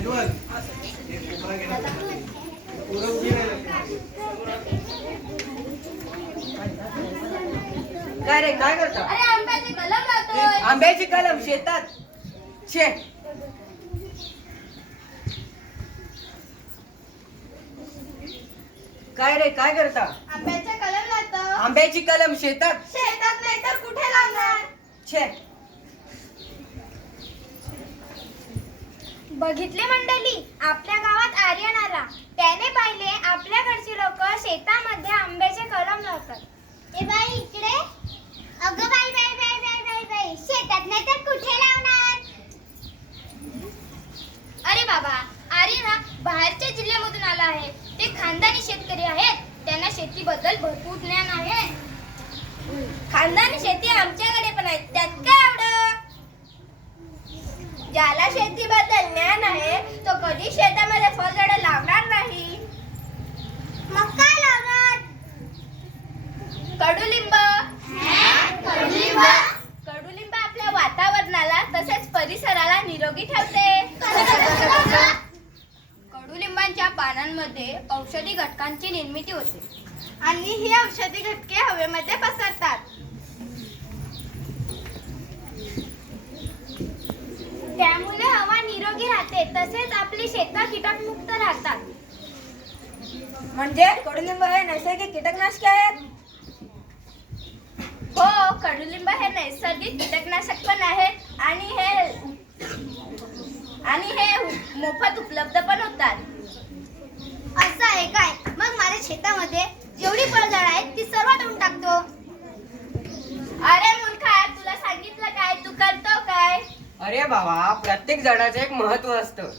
प्रज्वल एक कोपरा. पोरं उभी राहिली. काय रे काय करता? अरे आंब्याची कलम लावतोय. आंब्याची कलम शेतात. शे. काय रे काय करता? आंब्याच्या कलम लावतो. आंब्याची कलम शेतात. शेतात नाही तर कुठे लावणार? छे बघितले मंडळी आपल्या गावात आर्यन आला त्याने पाहिले आपल्याकडची लोक शेतामध्ये आंब्याचे कलम लावतात. ए बाई इकडे. अगं बाई बाई बाई बाई बाई बाई. शेतात नाही तर कुठे लावणार? अरे बाबा आर्यन हा बाहेरच्या जिल्ह्यामधून आला आहे. ते खानदानी शेतकरी आहेत. त्यांना शेतीबद्दल भरपूर ज्ञान आहे. खानदानी शेती आमच्याकडे पण आहे. त्यात काय एवढं ज्याला शेतीबद्दल ज्ञान आहे तो कधी शेतामध्ये फळझाडे लावणार नाही. मग काय लावणार कडुलिंब. कडुलिंब? कडुलिंब आपल्या वातावरणाला तसेच परिसराला निरोगी ठेवते. कडुलिंबांच्या पानांमध्ये औषधी घटकांची निर्मिती होते. आणि ही औषधी घटके हवेमध्ये पसरतात. त्यामुळे हवा राहते तसेच आपली शेतं कीटकमुक्त राहतात. म्हणजे कडुलिंब हे नैसर्गिक कीटकनाशके आहेत? हो कडुलिंब हे नैसर्गिक कीटकनाशक पण आहे आणि हे आणि हे मोफत उपलब्ध पण होतात. असं आहे काय? मग माझ्या शेतामध्ये जेवढी फळझाड आहेत ती सर्व ठेवून टाकतो. अरे मूर्खा तुला सांगितलं काय तू करतो काय अरे बाबा प्रत्येक झाडाचं एक महत्त्व असतं.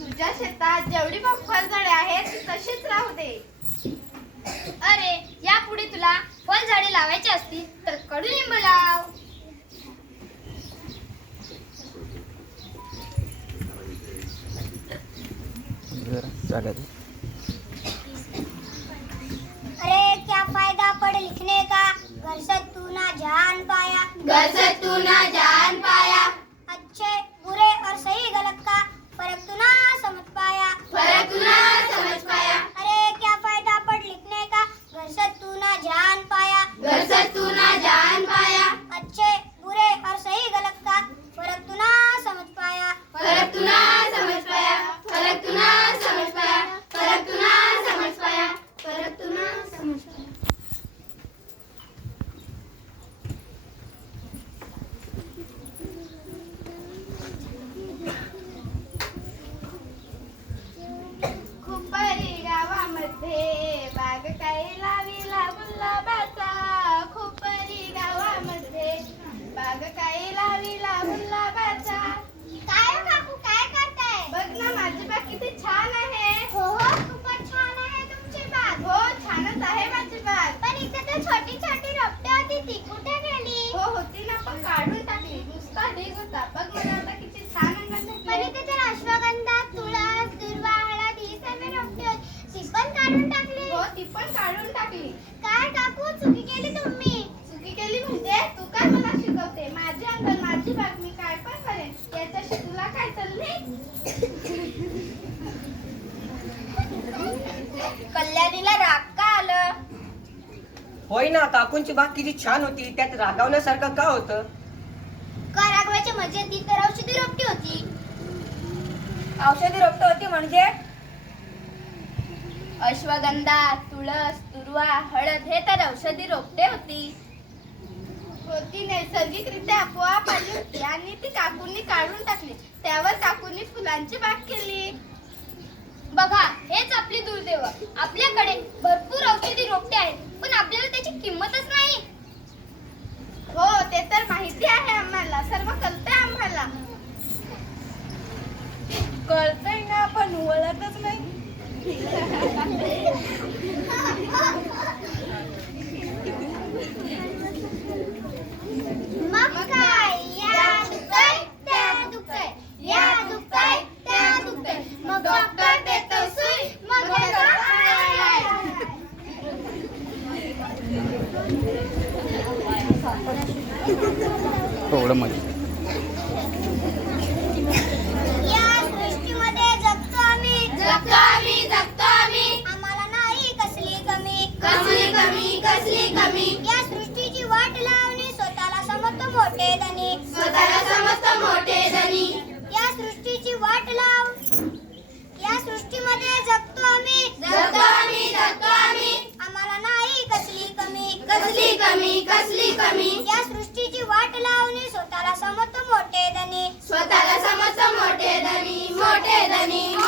तुझ्या शेतात जेवढी पण फळझाडे आहेत ती तशीच राहू दे. अरे यापुढे तुला फळझाडे लावायची असतील तर कडुलिंब लाव. अरे क्या फायदा पढ़ लिखने का? घर से तू ना जान पाया। घर से तू ना जान पाया अच्छे बुरे और सही गलत का फर्क तू ना समझ पाया फर्क तू ना समझ पाया अरे क्या फायदा पढ़ लिखने का घर से तू ना जान पाया घर से तू ना जान पाया अच्छे बुरे और सही गलत का फर्क तू ना समझ पाया फर्क तू ना समझ पाया फर्क तू ना समझ पाया फर्क तू ना समझ पाया फर्क तू ना समझ पाया खुपरी गावामध्ये बाग काही लाविला गुलाबाचा खुपरी गावामध्ये बाग काही लाविला गुलाबाचा काय हो काकू काय करताय बघ ना माझी बाग किती छान आहे हो हो खूपच छान आहे तुमची बाग हो छानच आहे माझी बाग पण इथे तर छोटी छोटी रोपटे होती ती कुठे गेली हो होती ना पण काढून टाकली नुसता ढीग होता बघ मला आता किती छान अंगण पण भेटलंय. इथे तर अश्वगंधा तुळस दुर्वा हळद ही सर्व रोपटे होती ती पण काढून टाकली हो ती पण काढून टाकली काय काकू चुकी केली तुम्ही चुकी केली म्हणजे तू काय मला शिकवते माझी अंगण माझी बाग मी काय पण करेन याच्याशी तुला काय चालले कल्याणीला राग का आलं होय ना काकूंची बाग किती छान होती त्यात रागावण्यासारखं का होतं? का रागवायची मजा ती तर औषधी रोपटी होती. औषधी रोपट होती म्हणजे? अश्वगंधा तुळस तुरवा हळद हे तर औषधी रोपटे होती. होती नैसर्गिकरित्या आपोआप आली होती आणि ती काकूंनी काढून टाकली. त्यावर काकूंनी फुलांची बाग केली. बघा हेच आपली दुर्दैव. आपल्याकडे भरपूर औषधी रोपटे आहेत पण आपल्याला त्याची किंमतच नाही. हो ते तर माहिती आहे आम्हाला. सर्व कळतंय आम्हाला. कळतंय ना पण वळतच नाही. आम्हाला नाही कसली कमी. कसली कमी कसली कमी. या सृष्टीची वाट लावणे स्वतःला समजतो मोठे धनी. स्वतःला समजत मोठे धनी या सृष्टीची वाट लाव या सृष्टीमध्ये जगतो आम्ही जगतो आम्ही जगतो आम्ही आम्हाला नाही कसली कमी कसली कमी कसली कमी? या सृष्टीची वाट लावणे स्वतःला समजतो मोठे धनी. स्वतःला समजत मोठे धनी मोठे धनी.